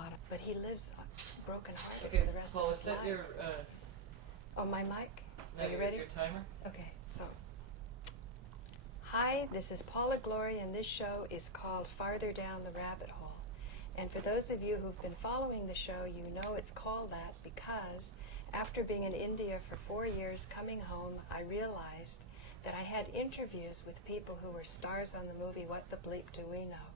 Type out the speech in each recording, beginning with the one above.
bottom, but he lives broken-hearted Okay, for the rest Paula, of his set life. your, Oh, my mic? Are you ready? your timer? Okay, so. Hi, this is Paula Gloria, and this show is called Farther Down the Rabbit Hole. And for those of you who've been following the show, you know it's called that because after being in India for 4 years, coming home, I realized that I had interviews with people who were stars on the movie What the Bleep Do We Know?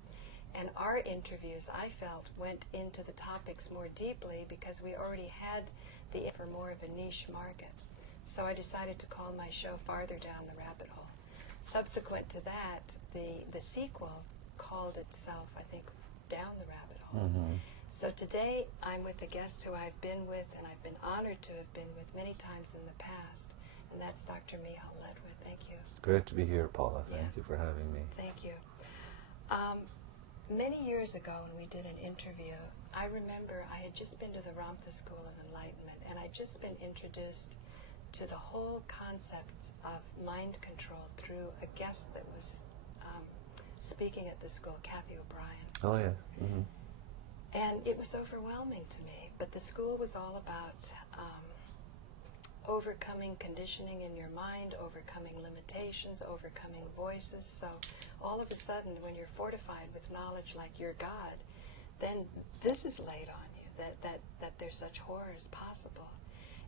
And our interviews, I felt, went into the topics more deeply because we already had the for more of a niche market. So I decided to call my show Farther Down the Rabbit Hole. Subsequent to that, the sequel called itself, I think, Down the Rabbit Hole. Mm-hmm. So today I'm with a guest who I've been with and I've been honored to have been with many times in the past, and that's Dr. Miceal Ledwith. Thank you. Great to be here, Paula. Thank Yeah. you for having me. Thank you. Many years ago when we did an interview, I remember I had just been to the Ramtha School of Enlightenment, and I'd just been introduced to the whole concept of mind control through a guest that was speaking at the school, Kathy O'Brien. Oh, yes. Mm-hmm. And it was overwhelming to me, but the school was all about overcoming conditioning in your mind, overcoming limitations, overcoming voices. So all of a sudden, when you're fortified with knowledge like you're God, then this is laid on you, that there's such horrors possible.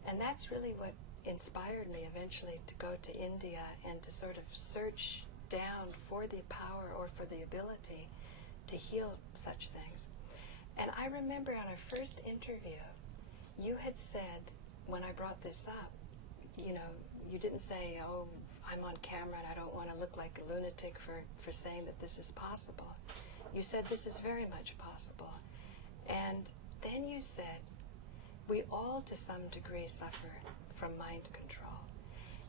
And that's really what inspired me eventually to go to India and to sort of search down for the power or for the ability to heal such things. And I remember on our first interview, you had said, when I brought this up, you know, you didn't say, oh, I'm on camera and I don't want to look like a lunatic for saying that this is possible. You said this is very much possible. And then you said, we all to some degree suffer from mind control.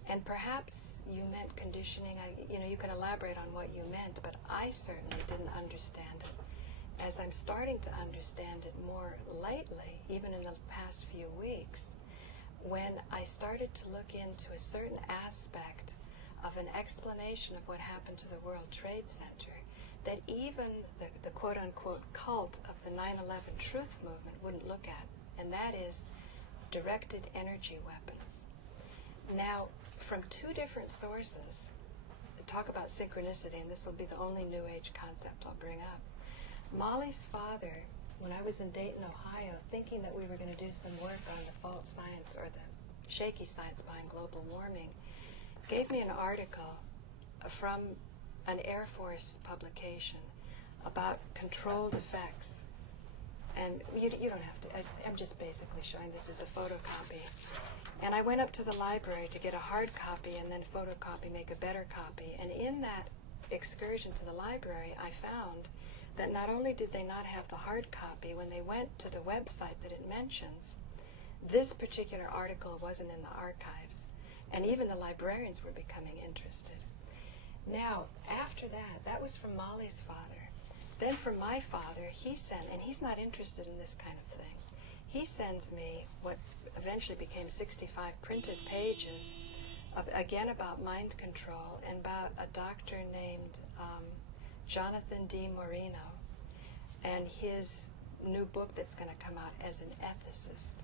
And perhaps you meant conditioning. You can elaborate on what you meant, but I certainly didn't understand it. As I'm starting to understand it more lately, even in the past few weeks, when I started to look into a certain aspect of an explanation of what happened to the World Trade Center, that even the quote-unquote cult of the 9/11 truth movement wouldn't look at, and that is directed energy weapons. Now, from two different sources, talk about synchronicity, and this will be the only New Age concept I'll bring up. Molly's father, when I was in Dayton, Ohio, thinking that we were going to do some work on the false science or the shaky science behind global warming, gave me an article from an Air Force publication about controlled effects. And you don't have to, I'm just basically showing this as a photocopy. And I went up to the library to get a hard copy and then photocopy, make a better copy. And in that excursion to the library, I found that not only did they not have the hard copy, when they went to the website that it mentions, this particular article wasn't in the archives. And even the librarians were becoming interested. Now, after that was from Molly's father. Then from my father, he sent, and he's not interested in this kind of thing, he sends me what eventually became 65 printed pages, again about mind control, and about a doctor named Jonathan D. Moreno, and his new book that's going to come out as an ethicist,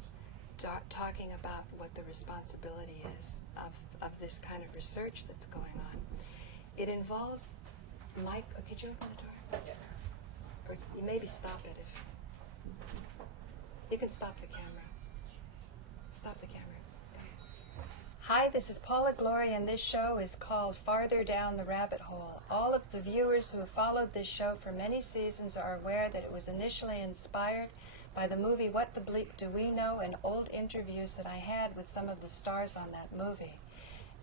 talking about what the responsibility is of this kind of research that's going on. It involves Mike. Oh, could you open the door? Yeah. Or you maybe stop it if you can stop the camera. Stop the camera. Hi, this is Paula Gloria, and this show is called Farther Down the Rabbit Hole. All of the viewers who have followed this show for many seasons are aware that it was initially inspired by the movie What the Bleep Do We Know, and old interviews that I had with some of the stars on that movie.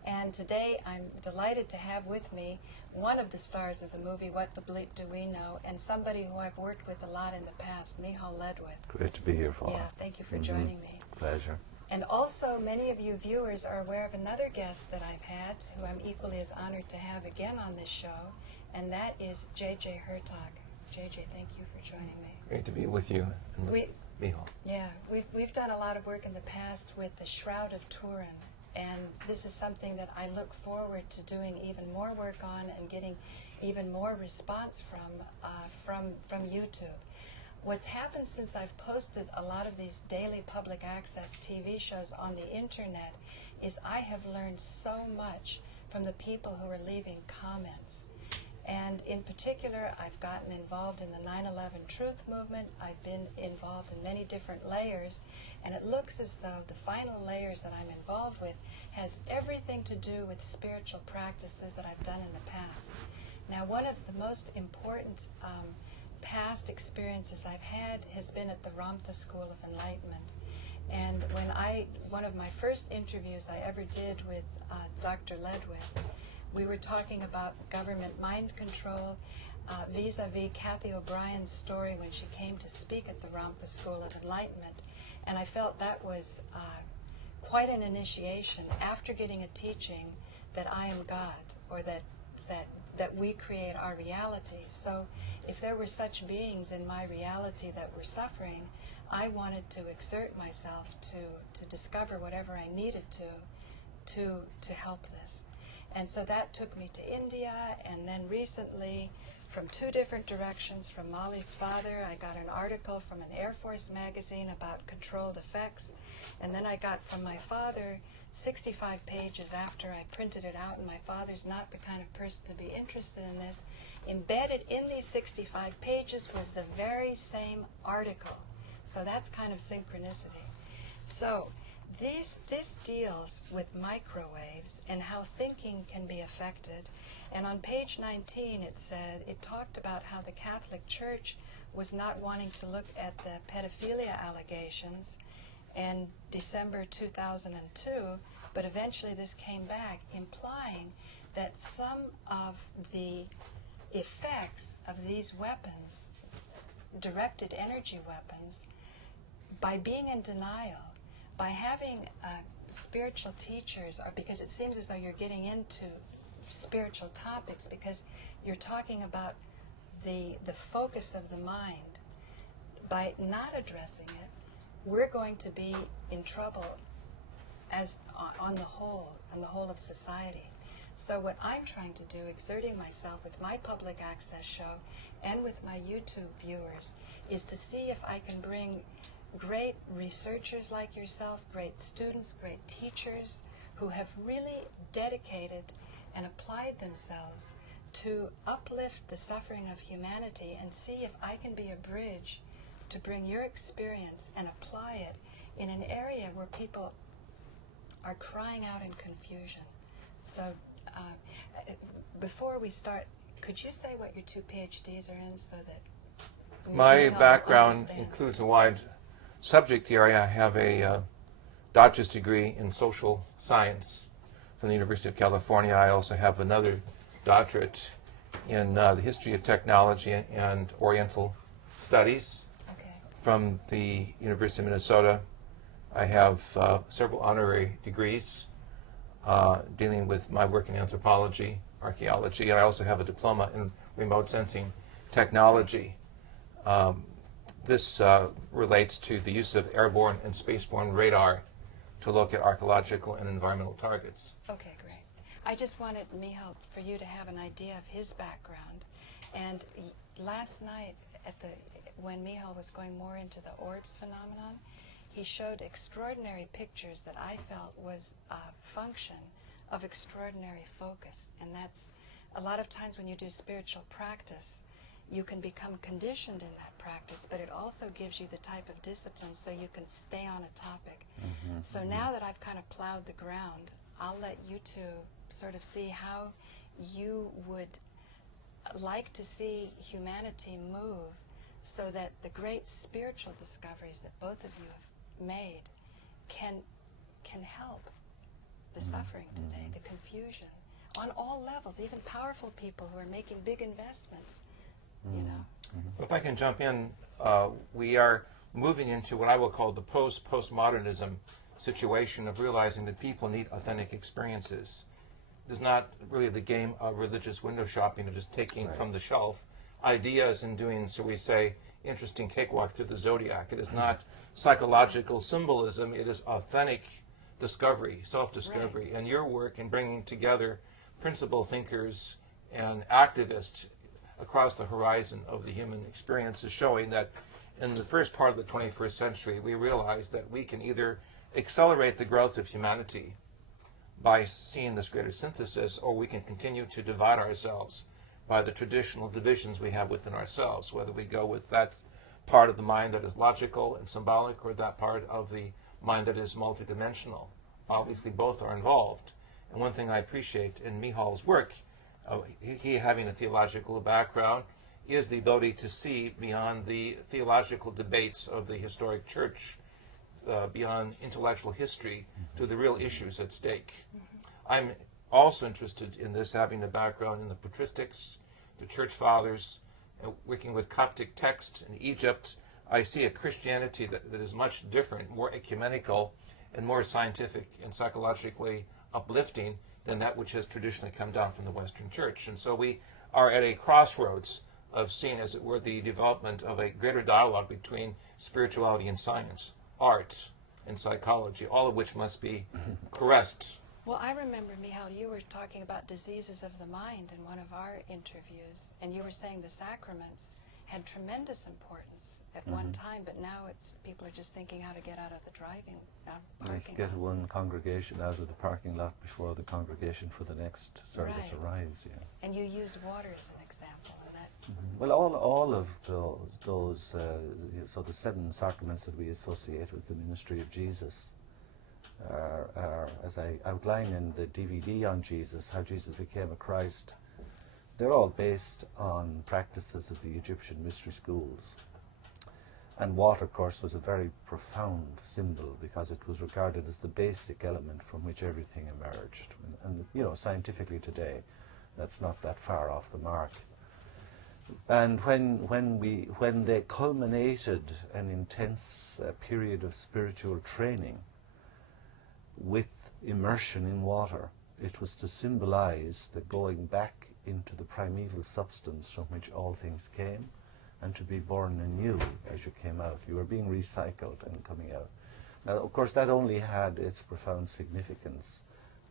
And today I'm delighted to have with me one of the stars of the movie What the Bleep Do We Know, and somebody who I've worked with a lot in the past, Miceal Ledwith. Great to be here, Paula. Yeah, thank you for joining me. Pleasure. And also, many of you viewers are aware of another guest that I've had, who I'm equally as honored to have again on this show, and that is J.J. Hurtak. J.J., thank you for joining me. Great to be with you and Miceal. Yeah, we've done a lot of work in the past with the Shroud of Turin, and this is something that I look forward to doing even more work on and getting even more response from YouTube. what's happened since I've posted a lot of these daily public access TV shows on the internet is I have learned so much from the people who are leaving comments. And in particular, I've gotten involved in the 9/11 Truth Movement. I've been involved in many different layers, and it looks as though the final layers that I'm involved with has everything to do with spiritual practices that I've done in the past. Now, one of the most important past experiences I've had has been at the Ramtha School of Enlightenment. And one of my first interviews I ever did with Dr. Ledwith, we were talking about government mind control vis-a-vis Kathy O'Brien's story when she came to speak at the Ramtha School of Enlightenment. And I felt that was quite an initiation after getting a teaching that I am God, or that we create our reality. So if there were such beings in my reality that were suffering, I wanted to exert myself to discover whatever I needed to help this. And so that took me to India, and then recently, from two different directions, from Molly's father, I got an article from an Air Force magazine about controlled effects, and then I got from my father 65 pages after I printed it out, and my father's not the kind of person to be interested in this. Embedded in these 65 pages was the very same article. So that's kind of synchronicity. So this deals with microwaves and how thinking can be affected. And on page 19 it talked about how the Catholic Church was not wanting to look at the pedophilia allegations in December 2002, but eventually this came back, implying that some of the effects of these weapons, directed energy weapons, by being in denial, by having spiritual teachers, or because it seems as though you're getting into spiritual topics because you're talking about the focus of the mind, by not addressing it, we're going to be in trouble as on the whole of society. So what I'm trying to do, exerting myself with my public access show and with my YouTube viewers, is to see if I can bring great researchers like yourself, great students, great teachers who have really dedicated and applied themselves to uplift the suffering of humanity, and see if I can be a bridge to bring your experience and apply it in an area where people are crying out in confusion. So before we start, could you say what your two PhDs are in so that My background understand? includes a wide subject area. I have a doctorate degree in social science from the University of California. I also have another doctorate in the history of technology and Oriental studies from the University of Minnesota. I have several honorary degrees dealing with my work in anthropology, archaeology, and I also have a diploma in remote sensing technology. This relates to the use of airborne and spaceborne radar to look at archaeological and environmental targets. Okay, great. I just wanted, Miceal, for you to have an idea of his background. And last night, when Miceal was going more into the orbs phenomenon, he showed extraordinary pictures that I felt was a function of extraordinary focus. And that's a lot of times when you do spiritual practice, you can become conditioned in that practice, but it also gives you the type of discipline so you can stay on a topic. So now that I've kind of plowed the ground, I'll let you two sort of see how you would like to see humanity move so that the great spiritual discoveries that both of you have made can help the suffering today, the confusion, on all levels, even powerful people who are making big investments, you know. If I can jump in, we are moving into what I will call the postmodernism situation of realizing that people need authentic experiences. It is not really the game of religious window shopping, of just taking from the shelf ideas and doing, so we say, interesting cakewalk through the zodiac. It is not psychological symbolism, it is authentic discovery, self-discovery. Right. And your work in bringing together principled thinkers and activists across the horizon of the human experience is showing that in the first part of the 21st century, we realized that we can either accelerate the growth of humanity by seeing this greater synthesis, or we can continue to divide ourselves by the traditional divisions we have within ourselves, whether we go with that part of the mind that is logical and symbolic or that part of the mind that is multidimensional. Obviously, both are involved. And one thing I appreciate in Miceal's work, he having a theological background, is the ability to see beyond the theological debates of the historic church, beyond intellectual history, to the real issues at stake. I'm also interested in this, having a background in the patristics, the church fathers, working with Coptic texts in Egypt. I see a Christianity that is much different, more ecumenical, and more scientific and psychologically uplifting than that which has traditionally come down from the Western Church. And so we are at a crossroads of seeing, as it were, the development of a greater dialogue between spirituality and science, art and psychology, all of which must be caressed. Well, I remember, Miceal, you were talking about diseases of the mind in one of our interviews, and you were saying the sacraments had tremendous importance at one time, but now people are just thinking how to get out of the Let's parking get lot. one congregation out of the parking lot before the congregation for the next service Right. arrives. Yeah. And you use water as an example of that. Well, all of those so the 7 sacraments that we associate with the ministry of Jesus are, as I outline in the DVD on Jesus, how Jesus became a Christ, they're all based on practices of the Egyptian mystery schools. And water, of course, was a very profound symbol because it was regarded as the basic element from which everything emerged. And you know, scientifically today, that's not that far off the mark. And when they culminated an intense period of spiritual training with immersion in water, it was to symbolize the going back into the primeval substance from which all things came, and to be born anew as you came out. You were being recycled and coming out. Now, of course, that only had its profound significance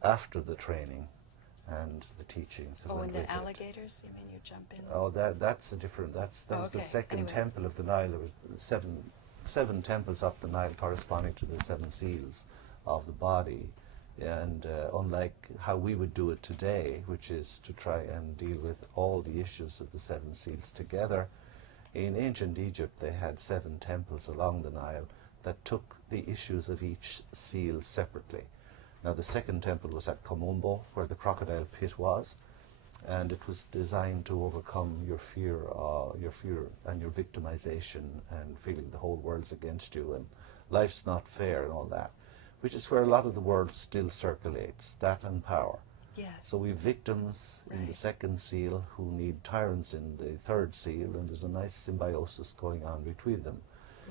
after the training and the teachings. Oh, and the went with it. alligators? You mean you jump in? Oh, that's a different. That was the okay. second Anyway. temple of the Nile. There were seven temples up the Nile corresponding to the 7 seals of the body. And unlike how we would do it today, which is to try and deal with all the issues of the 7 seals together, in ancient Egypt they had 7 temples along the Nile that took the issues of each seal separately. Now the second temple was at Komombo, where the crocodile pit was, and it was designed to overcome your fear and your victimization and feeling the whole world's against you and life's not fair and all that, which is where a lot of the world still circulates, that and power. Yes. So we have victims in the Right. second seal who need tyrants in the third seal, and there's a nice symbiosis going on between them.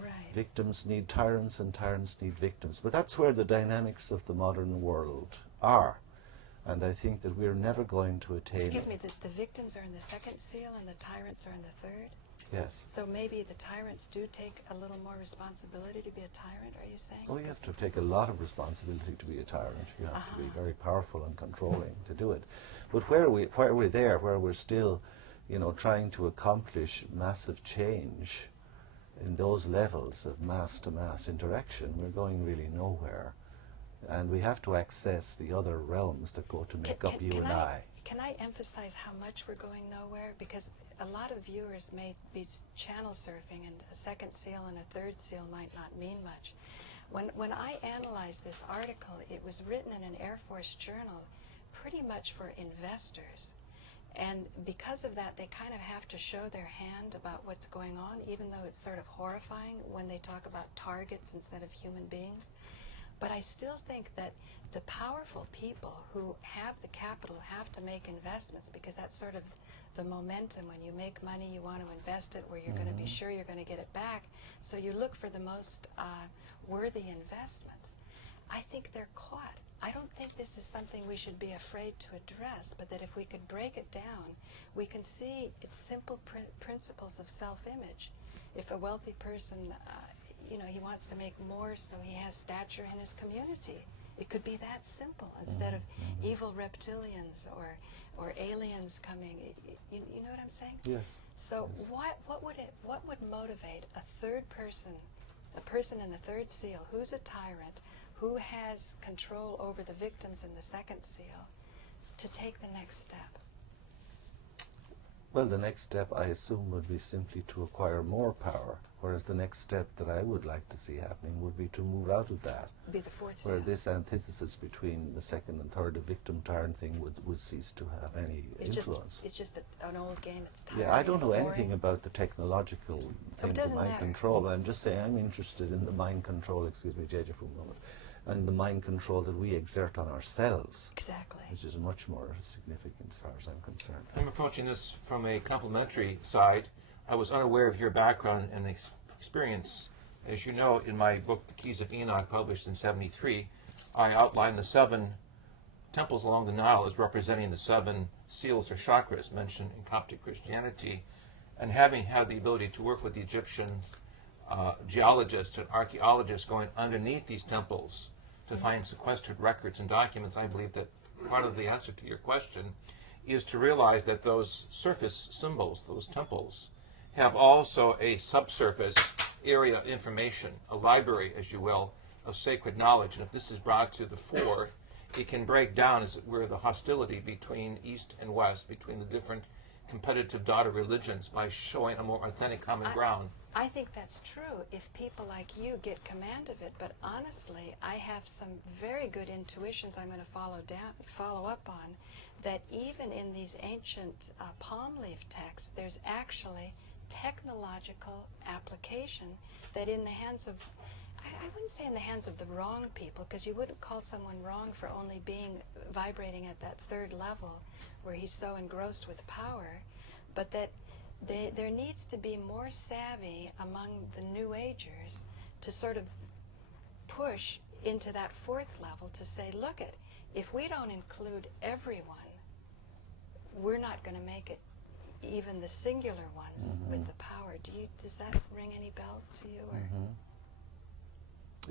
Right. Victims need tyrants and tyrants need victims. But that's where the dynamics of the modern world are. And I think that we're never going to attain... Excuse me, the victims are in the second seal and the tyrants are in the third? Yes. So maybe the tyrants do take a little more responsibility to be a tyrant, are you saying? Oh, you have to take a lot of responsibility to be a tyrant. You have to be very powerful and controlling to do it. But where we're still, trying to accomplish massive change in those levels of mass-to-mass interaction, we're going really nowhere. And we have to access the other realms that go to make up you and I. Can I emphasize how much we're going nowhere? Because a lot of viewers may be channel surfing, and a second seal and a third seal might not mean much. When I analyzed this article, it was written in an Air Force journal pretty much for investors. And because of that, they kind of have to show their hand about what's going on, even though it's sort of horrifying when they talk about targets instead of human beings. But I still think that the powerful people who have the capital have to make investments, because that's sort of the momentum. When you make money, you want to invest it where you're going to be sure you're going to get it back. So you look for the most worthy investments. I think they're caught. I don't think this is something we should be afraid to address, but that if we could break it down, we can see its simple principles of self-image. If a wealthy person, he wants to make more so he has stature in his community. It could be that simple instead of evil reptilians or aliens coming. You know what I'm saying? Yes. So Yes. what would motivate a third person, a person in the third seal who's a tyrant, who has control over the victims in the second seal, to take the next step? Well, the next step, I assume, would be simply to acquire more power, whereas the next step that I would like to see happening would be to move out of that, Be the fourth seal. where this antithesis between the second and third, the victim-tyrant thing, would cease to have any influence. It's just an old game. It's tiring. Yeah, I don't it's know boring. anything about the technological things of doesn't mind matter. control, but I'm just saying I'm interested in the mind control, excuse me, JJ, for a moment, and the mind control that we exert on ourselves, Exactly. which is much more significant as far as I'm concerned. I'm approaching this from a complementary side. I was unaware of your background and experience. As you know, in my book, The Keys of Enoch, published in '73, I outlined the 7 temples along the Nile as representing the 7 seals or chakras mentioned in Coptic Christianity. And having had the ability to work with the Egyptians, geologists and archaeologists going underneath these temples to find sequestered records and documents, I believe that part of the answer to your question is to realize that those surface symbols, those temples, have also a subsurface area of information, a library, as you will, of sacred knowledge. And if this is brought to the fore, it can break down, as it were, the hostility between East and West, between the different competitive daughter religions, by showing a more authentic common ground. I think that's true if people like you get command of it, but honestly, I have some very good intuitions I'm going to follow up on, that even in these ancient palm leaf texts, there's actually technological application that in the hands of, I wouldn't say in the hands of the wrong people, because you wouldn't call someone wrong for only vibrating at that third level where he's so engrossed with power, but that there needs to be more savvy among the New Agers to sort of push into that fourth level to say, look, if we don't include everyone, we're not going to make it, even the singular ones with the power. Does that ring any bell to you? Or?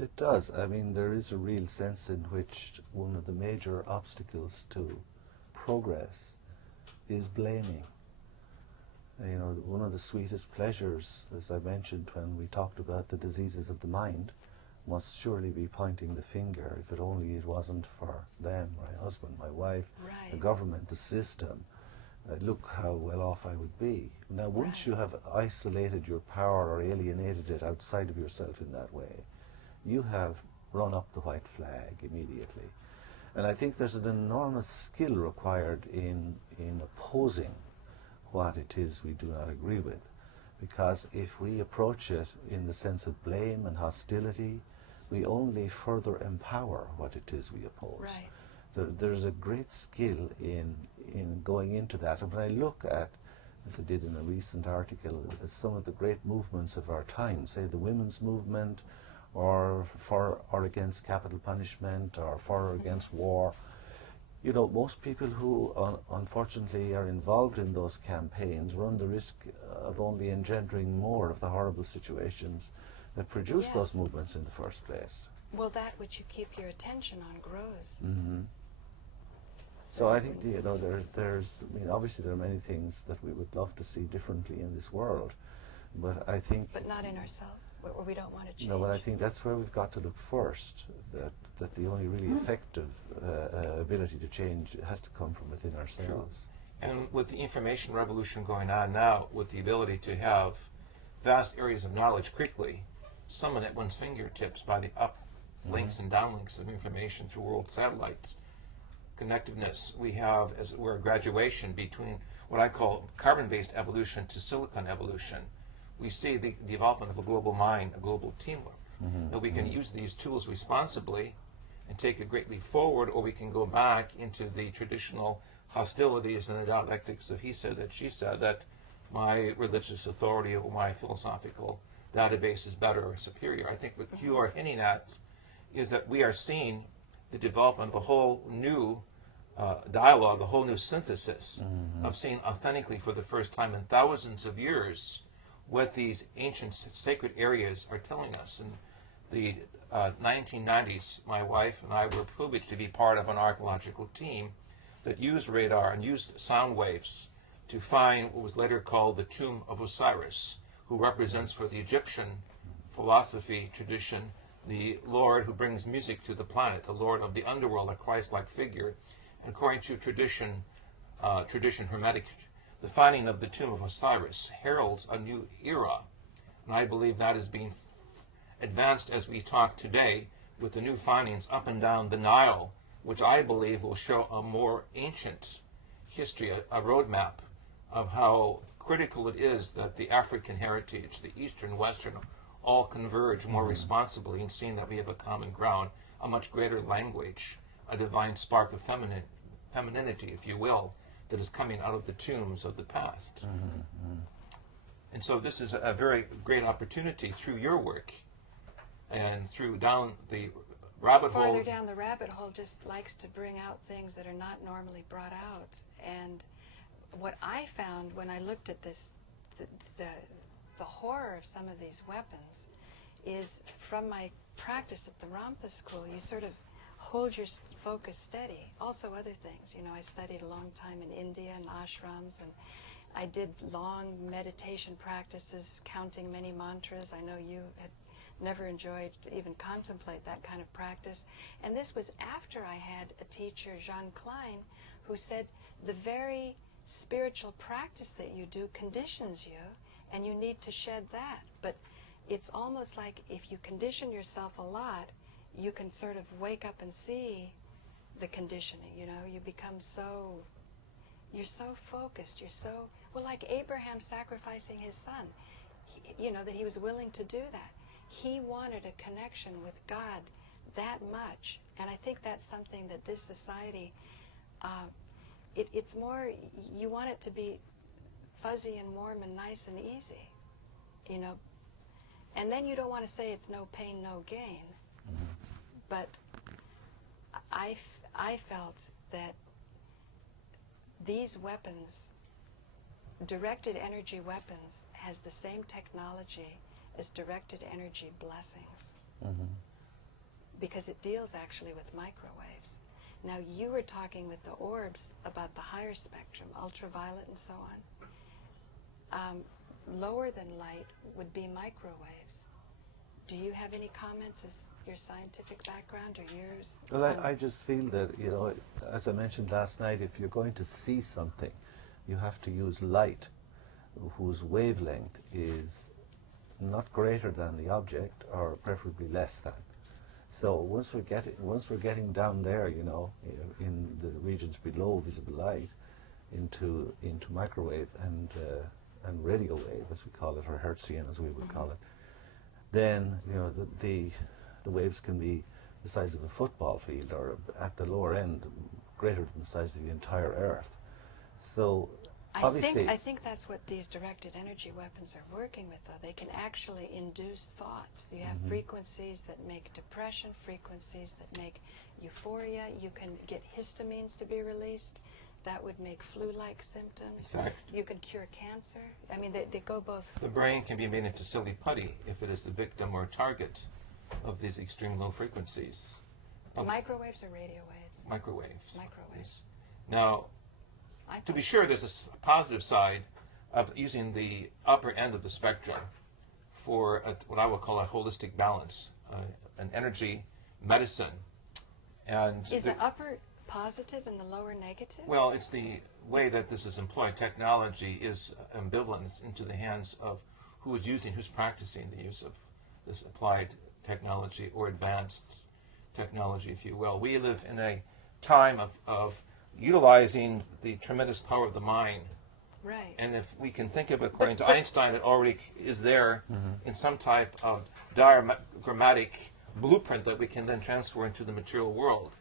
It does. I mean, there is a real sense in which one of the major obstacles to progress is blaming. You know, one of the sweetest pleasures, as I mentioned when we talked about the diseases of the mind, must surely be pointing the finger. If it only it wasn't for them, my husband, my wife, Right. the government, the system, look how well off I would be. Now, once you have isolated your power or alienated it outside of yourself in that way, you have run up the white flag immediately. And I think there's an enormous skill required in opposing what it is we do not agree with. Because if we approach it in the sense of blame and hostility, we only further empower what it is we oppose. Right. There's a great skill in going into that. And when I look at, as I did in a recent article, some of the great movements of our time, say the women's movement, or for or against capital punishment, or for or against war, you know, most people who unfortunately are involved in those campaigns run the risk of only engendering more of the horrible situations that produce those movements in the first place. Well, that which you keep your attention on grows. So I think, you know, there's, I mean, obviously there are many things that we would love to see differently in this world, but I think... But not in ourselves, or we don't want to change. No, but I think that's where we've got to look first, that the only really effective ability to change has to come from within ourselves. And with the information revolution going on now, with the ability to have vast areas of knowledge quickly summoned at one's fingertips by the uplinks and downlinks of information through world satellites, connectiveness, we have, as it were, a graduation between what I call carbon-based evolution to silicon evolution. We see the development of a global mind, a global teamwork. That we can use these tools responsibly and take a great leap forward, or we can go back into the traditional hostilities and the dialectics of he said that she said that my religious authority or my philosophical database is better or superior. I think what you are hinting at is that we are seeing the development of a whole new dialogue, a whole new synthesis of seeing authentically for the first time in thousands of years what these ancient sacred areas are telling us. And the 1990s, my wife and I were privileged to be part of an archaeological team that used radar and used sound waves to find what was later called the tomb of Osiris, who represents for the Egyptian philosophy tradition the Lord who brings music to the planet, the Lord of the underworld, a Christ-like figure. And according to tradition, Hermetic, the finding of the tomb of Osiris heralds a new era. And I believe that is being advanced as we talk today with the new findings up and down the Nile, which I believe will show a more ancient history, a roadmap of how critical it is that the African heritage, the Eastern, Western, all converge more responsibly in seeing that we have a common ground, a much greater language, a divine spark of femininity, if you will, that is coming out of the tombs of the past. And so this is a very great opportunity through your work and through down the rabbit hole. Farther down the rabbit hole just likes to bring out things that are not normally brought out. And what I found when I looked at this, the horror of some of these weapons, is from my practice at the Ramtha school, you sort of hold your focus steady. Also other things, you know, I studied a long time in India and ashrams, and I did long meditation practices, counting many mantras. I know you had never enjoyed to even contemplate that kind of practice. And this was after I had a teacher, Jean Klein, who said the very spiritual practice that you do conditions you, and you need to shed that. But it's almost like if you condition yourself a lot, you can sort of wake up and see the conditioning, you know. You become so, you're so focused, you're so, well, like Abraham sacrificing his son, you know, that he was willing to do that. He wanted a connection with God that much, and I think that's something that this society, it's more, you want it to be fuzzy and warm and nice and easy, you know. And then you don't want to say it's no pain, no gain. But I felt that these weapons, directed energy weapons, has the same technology as directed energy blessings. Because it deals actually with microwaves. Now you were talking with the orbs about the higher spectrum, ultraviolet and so on. Lower than light would be microwaves. Do you have any comments as your scientific background or yours? Well, I just feel that, you know, as I mentioned last night, if you're going to see something, you have to use light whose wavelength is not greater than the object, or preferably less than. So once we're getting down there, you know, in the regions below visible light, into microwave and radio wave, as we call it, or Hertzian, as we would call it, then, you know, the waves can be the size of a football field, or at the lower end, greater than the size of the entire Earth. So obviously, I think that's what these directed energy weapons are working with, though. They can actually induce thoughts. You have frequencies that make depression, frequencies that make euphoria. You can get histamines to be released. That would make flu-like symptoms. In fact, you can cure cancer. I mean, they go both. The brain can be made into silly putty if it is the victim or target of these extreme low frequencies. Microwaves or radio waves? Microwaves. Microwaves. Yes. Now, to be sure, there's a positive side of using the upper end of the spectrum for what I will call a holistic balance, an energy medicine. And is the upper positive and the lower negative? Well, it's the way that this is employed. Technology is ambivalent into the hands of who is using, who's practicing the use of this applied technology or advanced technology, if you will. We live in a time of utilizing the tremendous power of the mind. Right. And if we can think of it, according to Einstein, it already is there in some type of diagrammatic blueprint that we can then transfer into the material world.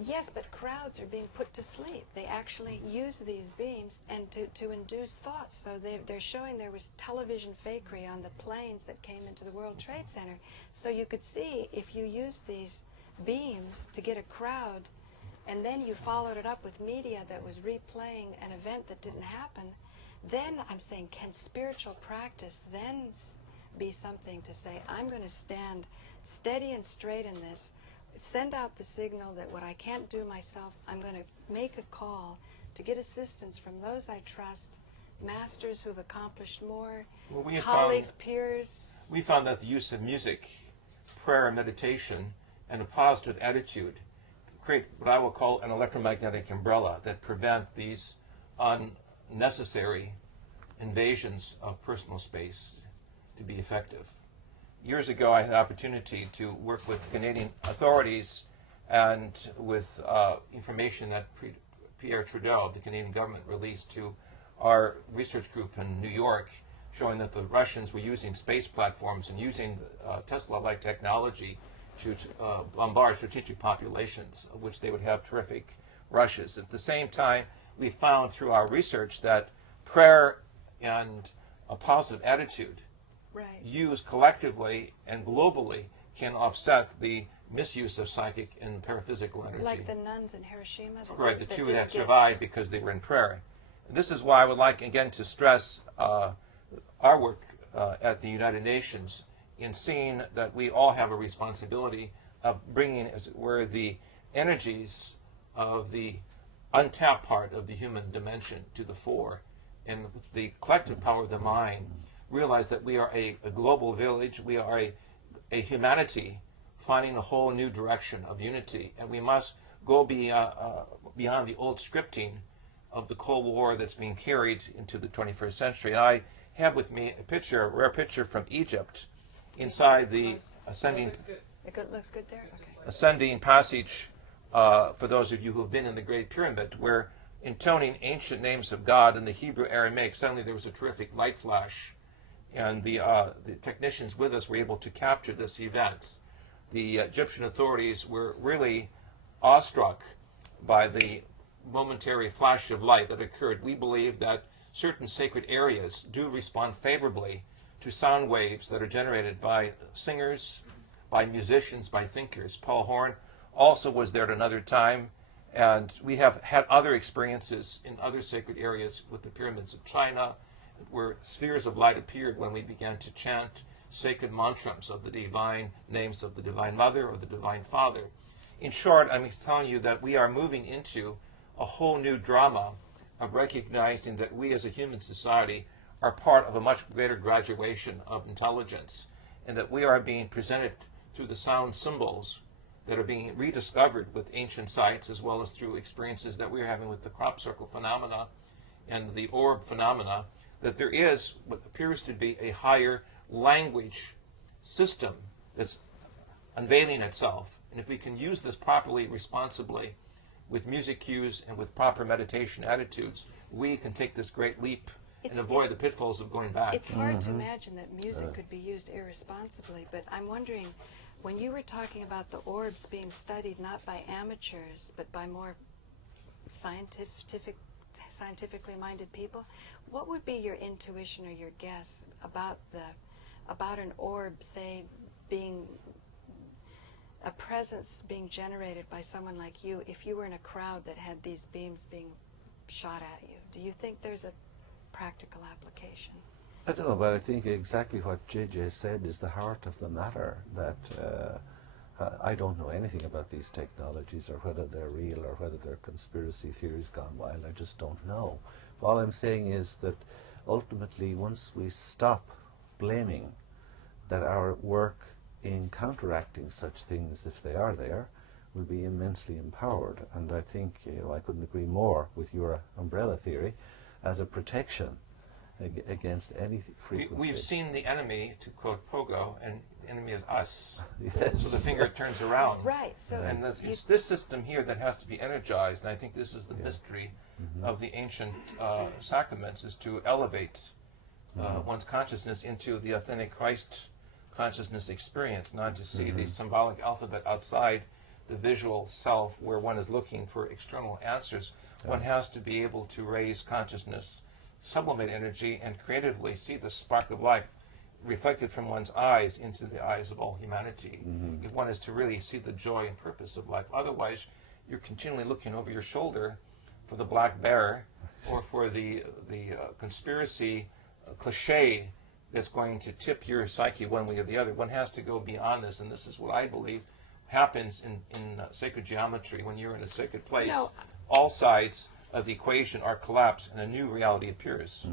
Yes, but crowds are being put to sleep. They actually use these beams and to induce thoughts. So they're showing there was television fakery on the planes that came into the World Trade Center. So you could see if you used these beams to get a crowd, and then you followed it up with media that was replaying an event that didn't happen, then I'm saying, can spiritual practice then be something to say, I'm going to stand steady and straight in this. Send out the signal that what I can't do myself, I'm going to make a call to get assistance from those I trust, masters who have accomplished more, colleagues, peers. We found that the use of music, prayer, and meditation, and a positive attitude create what I will call an electromagnetic umbrella that prevent these unnecessary invasions of personal space to be effective. Years ago, I had an opportunity to work with Canadian authorities and with information that Pierre Trudeau, the Canadian government, released to our research group in New York, showing that the Russians were using space platforms and using Tesla-like technology to bombard strategic populations, of which they would have terrific rushes. At the same time, we found through our research that prayer and a positive attitude used collectively and globally can offset the misuse of psychic and paraphysical energy. Like the nuns in Hiroshima? Correct, the two that survived because they were in prayer. And this is why I would like, again, to stress our work at the United Nations in seeing that we all have a responsibility of bringing, as it were, the energies of the untapped part of the human dimension to the fore. And with the collective power of the mind, realize that we are a global village, we are a humanity finding a whole new direction of unity. And we must go beyond the old scripting of the Cold War that's being carried into the 21st century. And I have with me a rare picture from Egypt inside the ascending looks good there? Okay. ascending passage for those of you who have been in the Great Pyramid, where intoning ancient names of God in the Hebrew Aramaic, suddenly there was a terrific light flash, and the technicians with us were able to capture this event. The Egyptian authorities were really awestruck by the momentary flash of light that occurred. We believe that certain sacred areas do respond favorably to sound waves that are generated by singers, by musicians, by thinkers. Paul Horn also was there at another time, and we have had other experiences in other sacred areas with the pyramids of China, where spheres of light appeared when we began to chant sacred mantras of the divine names of the Divine Mother or the Divine Father. In short, I'm telling you that we are moving into a whole new drama of recognizing that we as a human society are part of a much greater graduation of intelligence, and that we are being presented through the sound symbols that are being rediscovered with ancient sites, as well as through experiences that we're having with the crop circle phenomena and the orb phenomena, that there is what appears to be a higher language system that's unveiling itself. And if we can use this properly, responsibly, with music cues and with proper meditation attitudes, we can take this great leap and avoid the pitfalls of going back. It's hard to imagine that music could be used irresponsibly, but I'm wondering, when you were talking about the orbs being studied not by amateurs, but by more scientifically minded people, what would be your intuition or your guess about an orb, say, being a presence being generated by someone like you, if you were in a crowd that had these beams being shot at you? Do you think there's a practical application? I don't know, but I think exactly what JJ said is the heart of the matter, that I don't know anything about these technologies or whether they're real or whether they're conspiracy theories gone wild. I just don't know. All I'm saying is that ultimately, once we stop blaming that our work in counteracting such things, if they are there, will be immensely empowered. And I think, I couldn't agree more with your umbrella theory as a protection against any frequency. We've seen the enemy, to quote Pogo, and the enemy is us. Yes. So the finger turns around. Right. So And it's this system here that has to be energized, and I think this is the mystery of the ancient sacraments, is to elevate one's consciousness into the authentic Christ consciousness experience, not to see the symbolic alphabet outside the visual self where one is looking for external answers. One has to be able to raise consciousness, sublimate energy, and creatively see the spark of life reflected from one's eyes into the eyes of all humanity. If one is to really see the joy and purpose of life. Otherwise, you're continually looking over your shoulder for the black bear or for the conspiracy cliche that's going to tip your psyche one way or the other. One has to go beyond this, and this is what I believe happens in sacred geometry. When you're in a sacred place, No. all sides of the equation are collapsed and a new reality appears.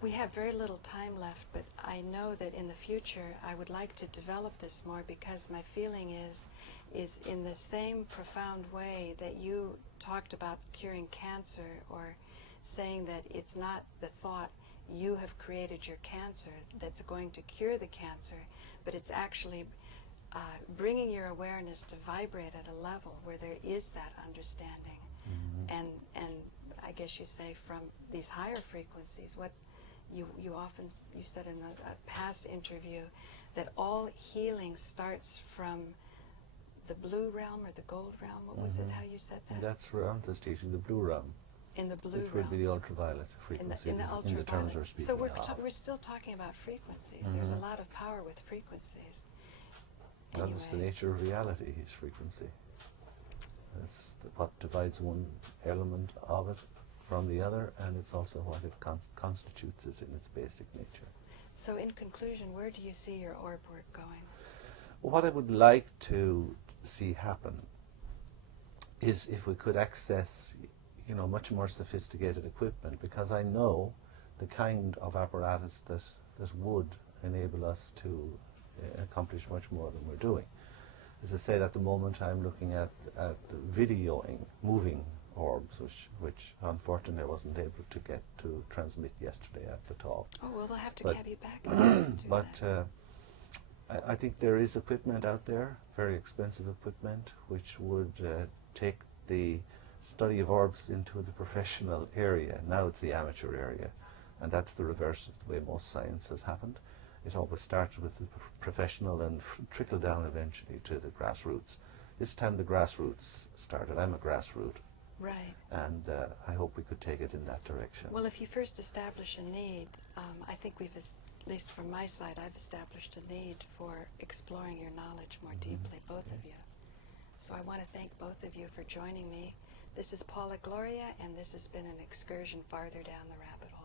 We have very little time left, but I know that in the future I would like to develop this more, because my feeling is in the same profound way that you talked about curing cancer, or saying that it's not the thought you have created your cancer that's going to cure the cancer, but it's actually bringing your awareness to vibrate at a level where there is that understanding. And I guess you say from these higher frequencies, what you said in a past interview, that all healing starts from the blue realm or the gold realm. What was it, how you said that? That's around this teaching, the blue realm, In the blue which realm. would be the ultraviolet frequency, In the ultraviolet. the terms we're speaking So we're, of. we're still talking about frequencies. There's a lot of power with frequencies. That is the nature of reality, is frequency. That's what divides one element of it from the other, and it's also what it constitutes it in its basic nature. So in conclusion, where do you see your orb work going? Well, what I would like to see happen is if we could access, much more sophisticated equipment, because I know the kind of apparatus that would enable us to accomplish much more than we're doing. As I said, at the moment I'm looking at videoing moving orbs, which unfortunately I wasn't able to get to transmit yesterday at the talk. Oh, well, we'll have to have you back again to do But that. I think there is equipment out there, very expensive equipment, which would take the study of orbs into the professional area. Now it's the amateur area, and that's the reverse of the way most science has happened. It always started with the professional and trickled down eventually to the grassroots. This time the grassroots started. I'm a grassroot, Right. and I hope we could take it in that direction. Well, if you first establish a need, I think we've, at least from my side, I've established a need for exploring your knowledge more deeply, both of you. So I want to thank both of you for joining me. This is Paula Gloria, and this has been an excursion farther down the rabbit hole.